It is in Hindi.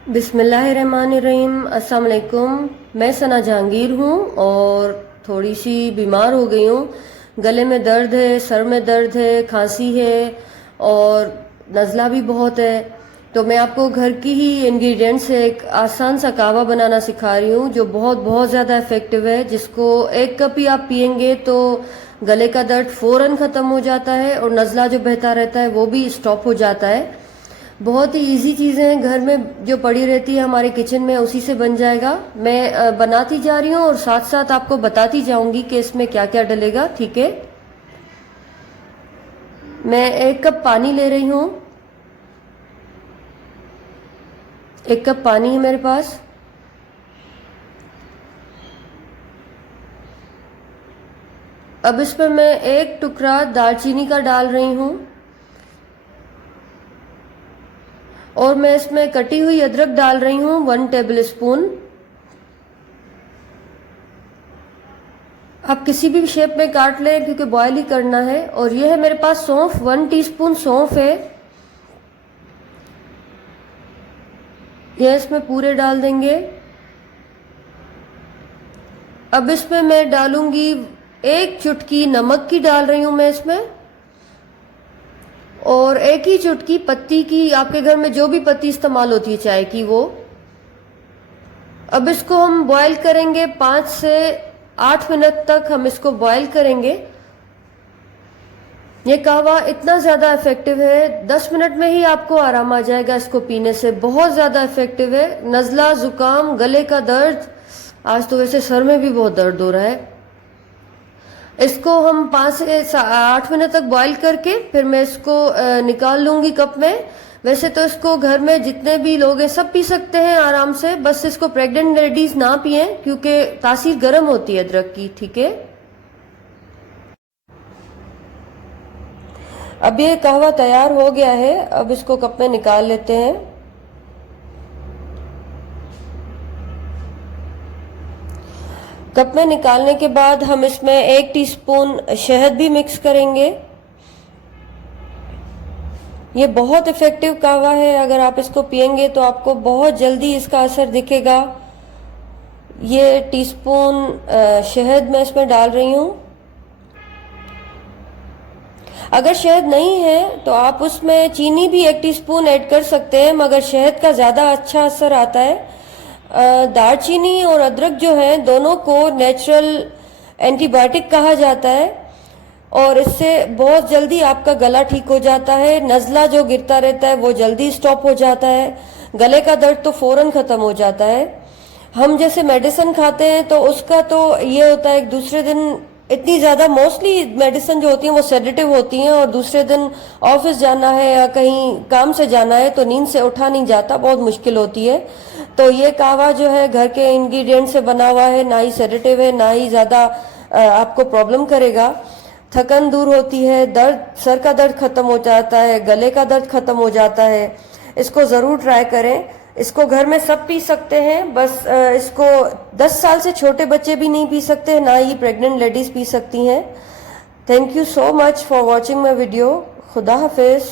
बिस्मिल्लाहिर्रहमानिर्रहीम। अस्सलाम वालेकुम। मैं सना जहांगीर हूँ और थोड़ी सी बीमार हो गई हूँ। गले में दर्द है, सर में दर्द है, खांसी है और नज़ला भी बहुत है। तो मैं आपको घर की ही इंग्रेडिएंट से एक आसान सा कावा बनाना सिखा रही हूँ जो बहुत बहुत ज़्यादा इफ़ेक्टिव है, जिसको एक कप ही आप पियेंगे तो गले का दर्द फ़ौरन ख़त्म हो जाता है और नज़ला जो बहता रहता है वो भी स्टॉप हो जाता है। बहुत ही इजी चीज़ें हैं, घर में जो पड़ी रहती है हमारे किचन में उसी से बन जाएगा। मैं बनाती जा रही हूँ और साथ साथ आपको बताती जाऊंगी कि इसमें क्या क्या डलेगा। ठीक है, मैं 1 कप पानी ले रही हूँ। 1 कप पानी है मेरे पास। अब इसमें मैं 1 टुकड़ा दालचीनी का डाल रही हूँ और मैं इसमें कटी हुई अदरक डाल रही हूँ 1 टेबल स्पून। आप किसी भी शेप में काट लें क्योंकि बॉयल ही करना है। और ये है मेरे पास सौंफ, 1 टीस्पून सौंफ है, ये इसमें पूरे डाल देंगे। अब इसमें मैं डालूंगी 1 चुटकी नमक की डाल रही हूं मैं इसमें, और 1 ही चुटकी पत्ती की, आपके घर में जो भी पत्ती इस्तेमाल होती है चाय की वो। अब इसको हम बॉयल करेंगे 5 से 8 मिनट तक हम इसको बॉयल करेंगे। ये कहवा इतना ज़्यादा इफ़ेक्टिव है, 10 मिनट में ही आपको आराम आ जाएगा इसको पीने से। बहुत ज़्यादा इफ़ेक्टिव है। नज़ला, ज़ुकाम, गले का दर्द, आज तो वैसे सर में भी बहुत दर्द हो रहा है। इसको हम 5 से 8 मिनट तक बॉईल करके फिर मैं इसको निकाल लूँगी कप में। वैसे तो इसको घर में जितने भी लोग हैं सब पी सकते हैं आराम से, बस इसको प्रेग्नेंट लेडीज़ ना पिएं क्योंकि तासीर गर्म होती है अदरक की। ठीक है, अब ये कहवा तैयार हो गया है। अब इसको कप में निकाल लेते हैं। कप में निकालने के बाद हम इसमें 1 टीस्पून शहद भी मिक्स करेंगे। ये बहुत इफ़ेक्टिव कहवा है, अगर आप इसको पिएंगे तो आपको बहुत जल्दी इसका असर दिखेगा। ये टीस्पून शहद मैं इसमें डाल रही हूँ। अगर शहद नहीं है तो आप उसमें चीनी भी 1 टीस्पून ऐड कर सकते हैं, मगर शहद का ज़्यादा अच्छा असर आता है। दालचीनी और अदरक जो है दोनों को नेचुरल एंटीबायोटिक कहा जाता है और इससे बहुत जल्दी आपका गला ठीक हो जाता है। नज़ला जो गिरता रहता है वो जल्दी स्टॉप हो जाता है। गले का दर्द तो फ़ौरन ख़त्म हो जाता है। हम जैसे मेडिसिन खाते हैं तो उसका तो ये होता है एक दूसरे दिन, इतनी ज़्यादा मोस्टली मेडिसिन जो होती हैं वो सेडेटिव होती हैं और दूसरे दिन ऑफिस जाना है या कहीं काम से जाना है तो नींद से उठा नहीं जाता, बहुत मुश्किल होती है। तो ये कहवा जो है घर के इंग्रेडिएंट से बना हुआ है, ना ही सेडेटिव है, ना ही ज़्यादा आपको प्रॉब्लम करेगा। थकन दूर होती है, दर्द, सर का दर्द खत्म हो जाता है, गले का दर्द खत्म हो जाता है। इसको ज़रूर ट्राई करें। इसको घर में सब पी सकते हैं, बस इसको 10 साल से छोटे बच्चे भी नहीं पी सकते, ना ही प्रेग्नेंट लेडीज़ पी सकती हैं। Thank you so much for watching my video. खुदा हाफिज़।